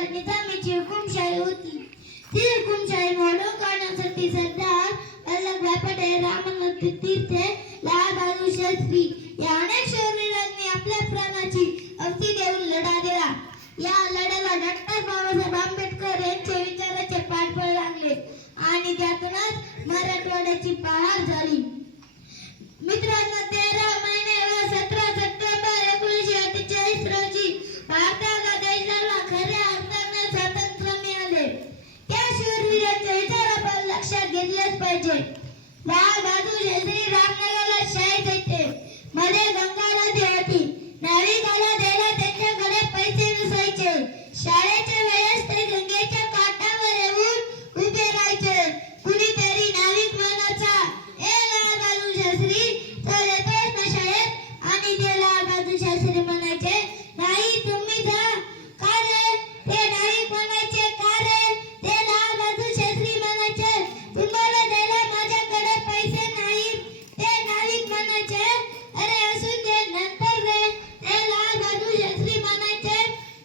देशावर निजामाची हुकुमशाही होती. ती हुकुमशाही मोडून काढण्यासाठी सरदार वल्लभभाई पटेल, रामानंद तीर्थे, लाल बहादूर शास्त्री या अनेक शूरवीरांनी आपल्या प्राणाची आहुती देऊन लढा दिला. या लढ्याला डॉक्टर बाबासाहेब आंबेडकर यांचे विचाराचे पाठबळ लागले आणि त्यातूनच मराठवाड्याची पहार झाली. मित्रांनो, 13 महिने व 17 सप्टेंबर 1948 रोजी भारताला देशाला खऱ्या अर्थाने स्वातंत्र्य मिळाले. त्या शूरवीरांचे विचार आपण लक्षात घेतलेच पाहिजे. लाल बहादूर शास्त्री रामनगरला शाळेत होते. मध्ये गंगा नदी होती. नाविकाला द्यायला त्यांच्याकडे पैसे नसायचे. शाळेच्या वेळेस ते गंगेच्या काठावर येऊन उभे राहायचे. कुणीतरी नाविक म्हणायचा, ए लाल बहादूर शास्त्री, चल येतोस ना शाळेत? आणि ते लाल बहादूर शास्त्री म्हणायचे, नाही, तुम्ही जा. का रे? ते नाविक म्हणायचे, का रे? ते लाल बहादूर शास्त्री म्हणायचे, तुम्हाला द्यायला माझ्याकडे पैसे नाहीत. ते नाविक म्हणायचे, अरे असू दे, नंतर रे. ते लाल बहादूर शास्त्री म्हणायचे,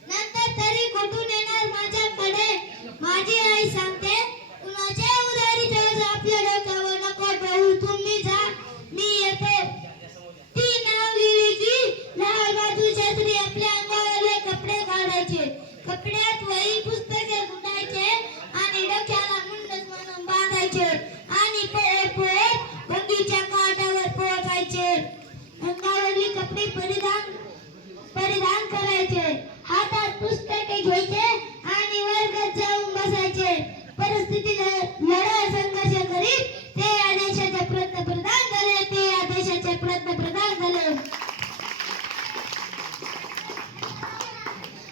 नंतर तरी कुठून येणार माझ्याकडे? माझी आई सांगते, कुणाच्या उधारीचं आपल्या डोक्यावर नको ठेवू, तुम्ही जा, मी येते. ती नाव लिहिली की लाल बहादूर शास्त्री आपल्या अंगावरले कपडे काढायचे. कपड्यात वही पुस्तके गुंडायचे आणि डोक्याला मुंडच म्हणून बांधायचे आणि पळत पळत गंगेच्या काठावर पोहोचायचे. अंगावरली कपडे परिधान करायचे. हातात पुस्तके घ्यायचे आणि वर्गात जाऊन बसायचे. परिस्थितीला लढा संघर्ष करीत ते या देशाचे पंतप्रधान झाले. ते या देशाचे पंतप्रधान झाले.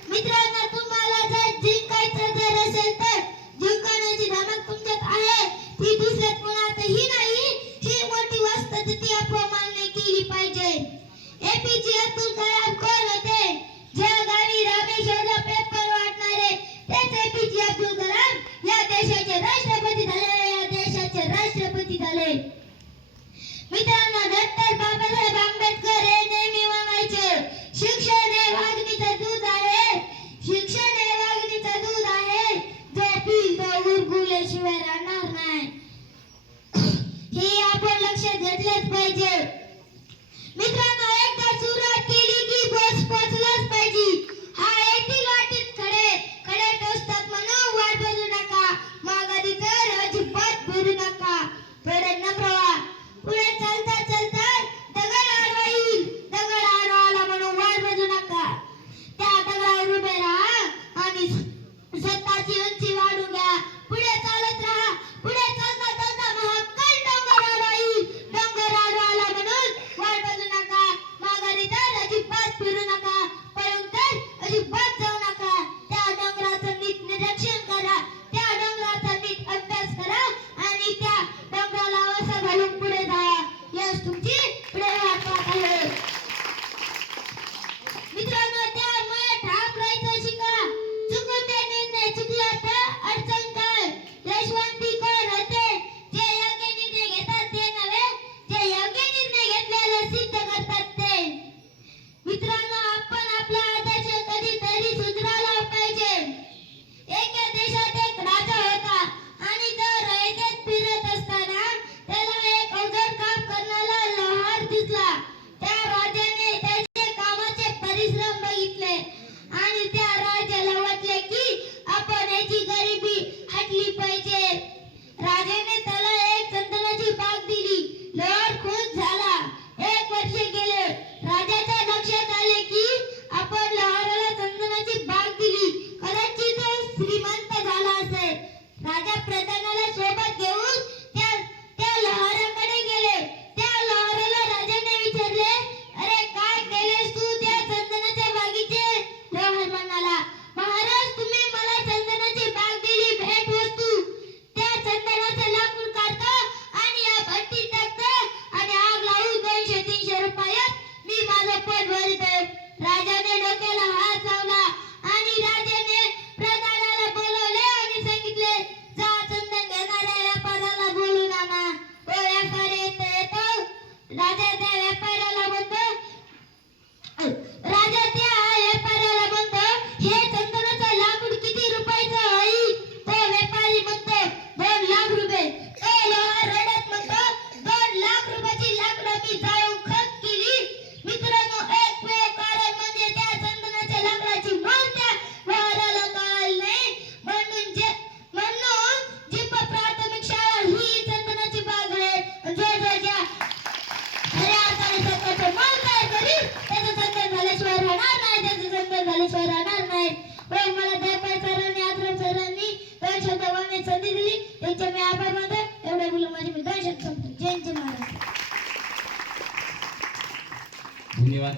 मित्रांनो, तुम्हाला जर जिंकायचं जर असेल तर जिंकण्याची धमक तुमच्यात आहे, ती दुसऱ्यात कोणातही नाही. ही मोठी वस्तुस्थिती आपण मान्य केली पाहिजे. एपीजे अब्दुल कलाम कोण होते? जगावी रामेश्वरला पेपर वाटणारे तेच एपीजे अब्दुल कलाम या देशाचे राष्ट्रपती झाले. या देशाचे राष्ट्रपती झाले. मित्रांनो, डॉक्टर बाबासाहेब आंबेडकर हे नेहमी म्हणायचे, शिक्षण हे वाघिणीचं दूध आहे. शिक्षण हे वाघिणीचं दूध आहे. जो पिल तो गुरगुरल्याशिवाय राहणार नाही. हे आपण लक्षात घेतलेच पाहिजे. मित्रांनो, एकदा सुरुवात केली की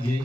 घे